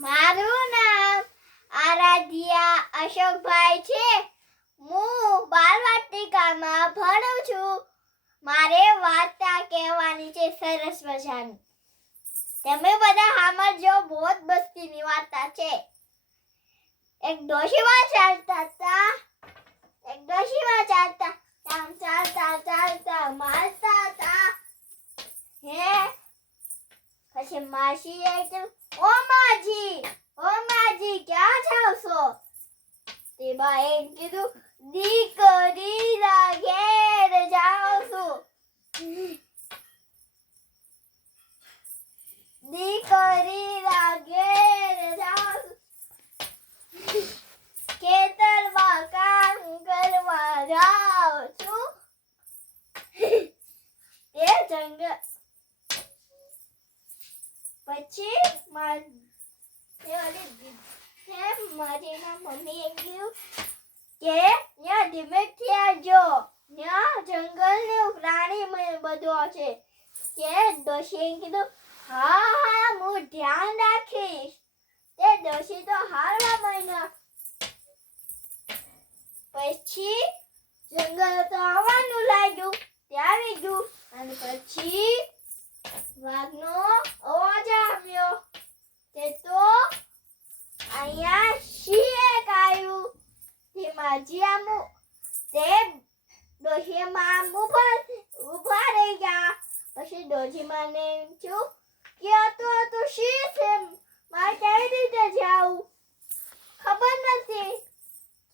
મારું નામ આરાધ્યા અશોકભાઈ છે. હું બાલવાટિકામાં ભણું છું. મારે વાર્તા કહેવાની છે સરસ મજાની. તમે બધા સાંભળજો, બહુ બસ્તીની વાર્તા છે. એક ડોશીમાં ચાલતા હતા. એક ડોશીમાં ચાલતા ચાલતા ચાલતા, મારતા હતા. હે? પછી માસીએ કીધું ઓ માજી ઓ માજી ક્યાં જાવ છો તે બાએ કીધું દીકરીના ઘેર જાઉં છું દીકરીના ઘેર જાઉં છું ખેતરમાં કામ કરવા જાઉં છું તે જંગલ પછી માર હું ધ્યાન રાખીશ. તે ડોશી તો હારવા માંડ્યા. પછી જંગલ તો આવવાનું લાગ્યું. ત્યાં આવી ગયું. અને પછી વાઘનો અવાજ આવ્યો તે તો અહીંયા સિંહ એક આવ્યું તે માજીયામુ તે ડોશીમાં ઊભા ઊભા રહી ગયા ડોશીમાને એમ કે તો તો શી છે મારે કેવી રીતે જાવું? ખબર નથી.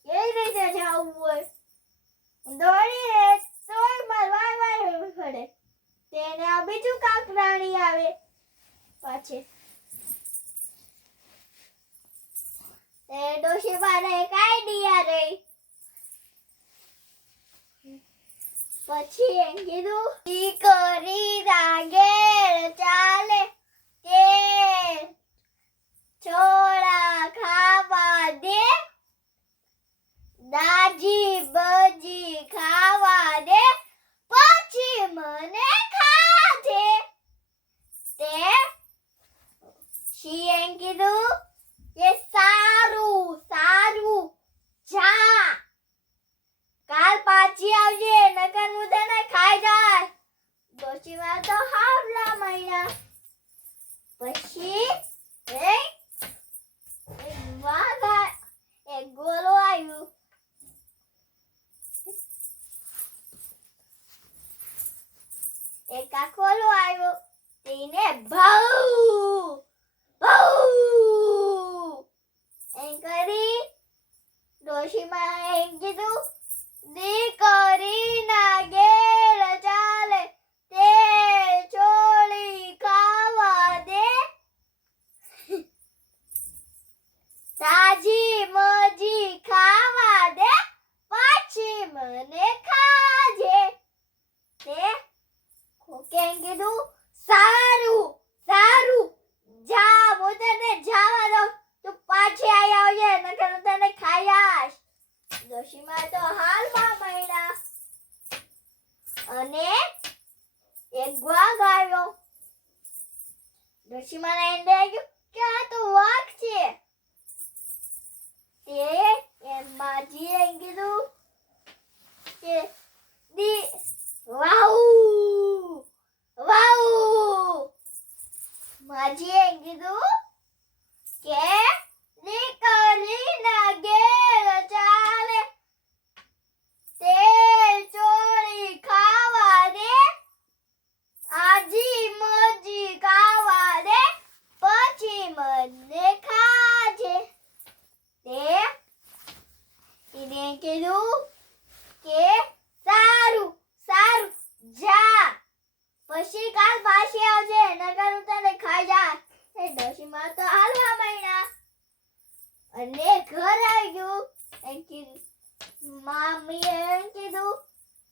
કેવી રીતે જાવું હોય? દોડીને તોય મારે વાર વાર પડે. તેને આ બીજું કાંક પ્રાણી આવે પાછે. એ ડોશી મારે એક આઈડિયા રહી. પછી એમ કીધું દીકરી રાગેર એક કાકોલો આવ્યો તેને ભાઉ ભાઉ એમ કરી ડોશીમાં એમ કીધું દીકરીના ઘેર ચાલે તે ચોળી ખાવા દે તાજી મજી ખાવા દે પછી મને ખાજે તે કેમ કીધું સારું સારું જા હું તને જવા દઉં તું પાછી આવી આવજે નકર હું તને ખાઈ આવીશ ડોશીમાં તો હાલમાં મળ્યા અને એક ગ્વાગ આવ્યો ડોશીમાં એમ પછી કાલ પાછી આવજે, નકર હું ખાઈ જા એ ડોશીમાં તો હાલવા માંડ્યા. અને ઘર આવી એમ કીધું, મામીએ એમ કીધું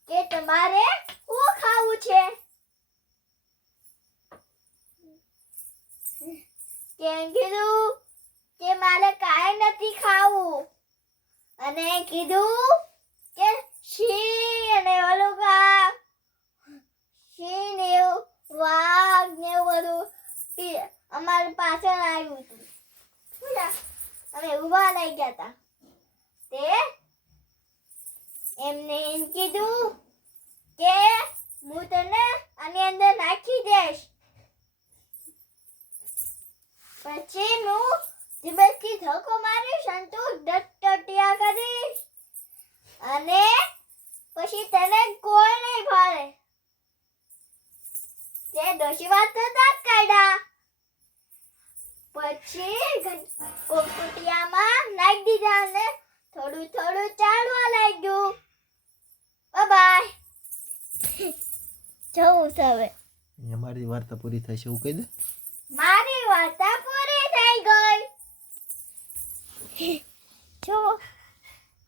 કે તમારે શું ખાવું છે? કેમ કીધું કે મારે કાંઈ નથી ખાવું. અને કીધું કે શી અને ઓલું કા શી ને ને એવું બધું અમારી પાછળ આવ્યું હતું. અમે ઊભા લઈ ગયા હતા તે એમને એમ કીધું કે હું તને આની અંદર નાખી દઈશ. પછી હું ધીમેથી ધક્કો મારીશ અને તું પછી કોકુટિયામાં નાખી દીધા અને થોડું થોડું ચાલવા લાગ્યું. બાય જવું છે હવે. અહીંયા મારી વાર્તા પૂરી થશે એવું કહી દે. મારી વાર્તા પૂરી થઈ ગઈ. જો